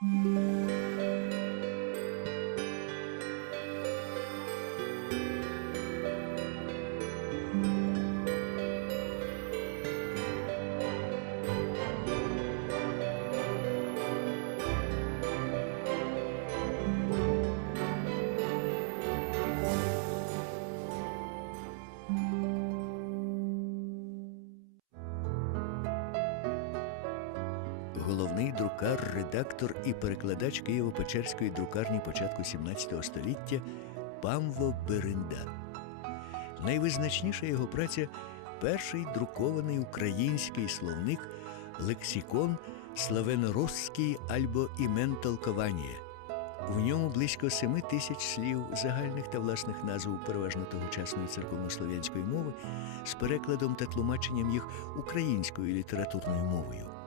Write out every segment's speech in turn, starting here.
Música Головний друкар, редактор і перекладач Києво-Печерської друкарні початку 17 століття Памво Беренда. Найвизначніша його праця перший друкований український словник лексикон славяноросський альбо імен толковання. В ньому близько семи тисяч слів загальних та власних назв переважно тогочасної церковнослов'янської мови з перекладом та тлумаченням їх українською літературною мовою.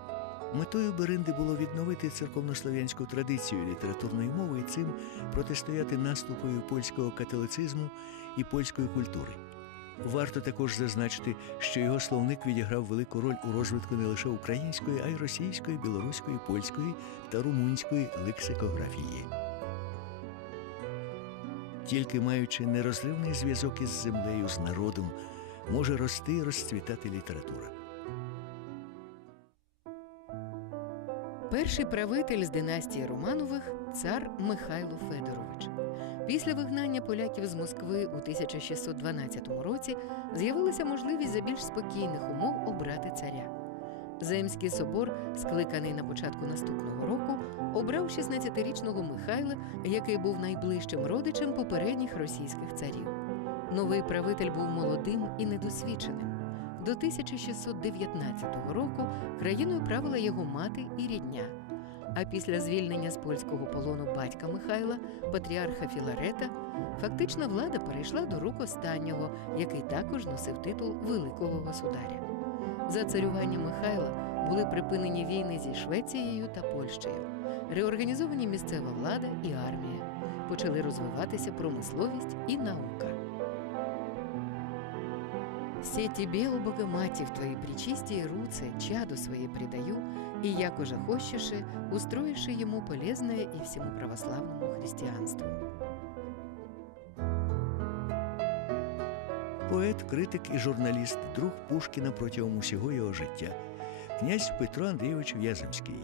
Метою Беринди було відновити церковнослов'янську традицію літературної мови і цим протистояти наступою польського католицизму і польської культури. Варто також зазначити, що його словник відіграв велику роль у розвитку не лише української, а й російської, білоруської, польської та румунської лексикографії. Тільки маючи нерозривний зв'язок із землею, з народом, може рости і розцвітати література. Перший правитель з династії Романових цар Михайло Федорович. Після вигнання поляків з Москви у 1612 році з'явилася можливість за більш спокійних умов обрати царя. Земський собор, скликаний на початку наступного року, обрав 16-річного Михайла, який був найближчим родичем попередніх російських царів. Новий правитель був молодим і недосвідченим. До 1619 року країною правила його мати і рідня. А після звільнення з польського полону батька Михайла, патріарха Філарета, фактична влада перейшла до рук останнього, який також носив титул Великого Государя. За царювання Михайла були припинені війни зі Швецією та Польщею, реорганізовані місцева влада і армія, почали розвиватися промисловість і наука. О Богоматі, в твоей причистие руце чаду своей предаю, и якоже хочеше, устроиши ему полезное и всему православному христианству. Поет, критик і журналіст, друг Пушкіна протягом усього його життя, князь Петро Андрійович В'яземський.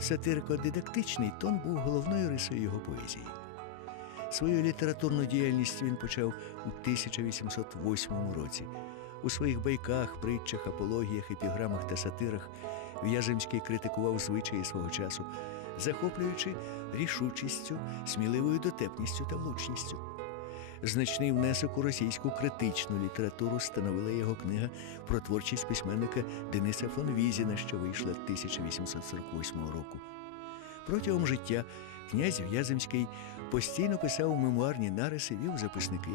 Сатирико-дидактичний тон був головною рисою його поезії. Свою літературну діяльність він почав у 1808 році. У своїх байках, притчах, апологіях, епіграмах та сатирах В'яземський критикував звичаї свого часу, захоплюючи рішучістю, сміливою дотепністю та влучністю. Значний внесок у російську критичну літературу становила його книга про творчість письменника Дениса фон Візіна, що вийшла 1848 року. Протягом життя князь В'яземський постійно писав мемуарні нариси, вів записники.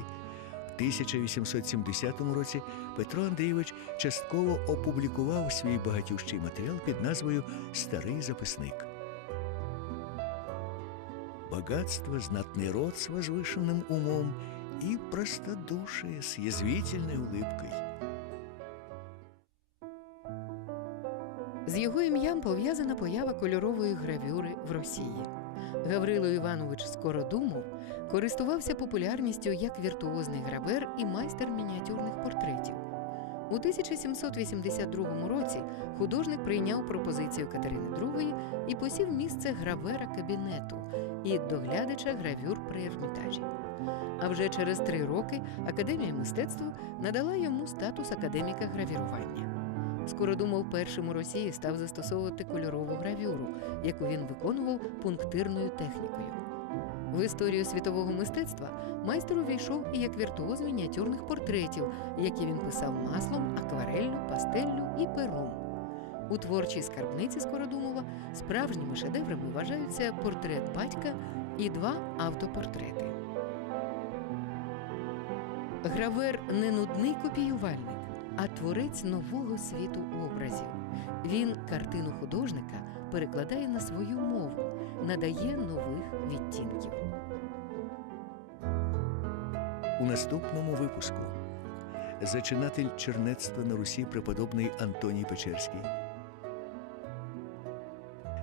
В 1870 році Петро Андрійович частково опублікував свій багатющий матеріал під назвою Старий записник. Богатство, знатный род с возвышенным умом и простодушие с язвительной улыбкой. З його ім'ям пов'язана поява кольорової гравюри в Росії. Гаврило Іванович Скородумов користувався популярністю як віртуозний гравер і майстер мініатюрних портретів. У 1782 році художник прийняв пропозицію Катерини II і посів місце гравера кабінету і доглядача гравюр при Ермітажі. А вже через три роки Академія мистецтв надала йому статус академіка гравірування. Скородумов першим у Росії став застосовувати кольорову гравюру, яку він виконував пунктирною технікою. В історію світового мистецтва майстер увійшов і як віртуоз мініатюрних портретів, які він писав маслом, аквареллю, пастеллю і пером. У творчій скарбниці Скородумова справжніми шедеврами вважаються портрет батька і два автопортрети. Гравер не нудний копіювальник, а творець нового світу образів. Він картину художника перекладає на свою мову, надає нових відтінків. У наступному випуску зачинатель чернецтва на Русі преподобний Антоній Печерський,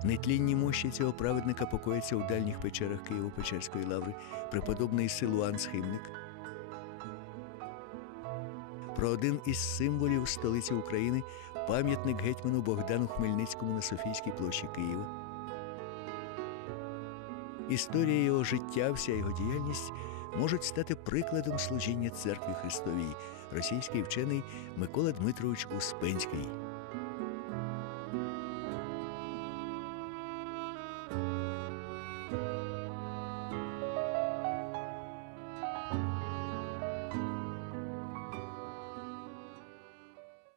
Нетлінні мощі цього праведника покояться у дальніх печерах Києво-Печерської лаври, преподобний Силуан Схимник. Про один із символів столиці України пам'ятник гетьману Богдану Хмельницькому на Софійській площі Києва. Історія його життя, вся його діяльність можуть стати прикладом служіння церкві Христовій, російський вчений Микола Дмитрович Успенський.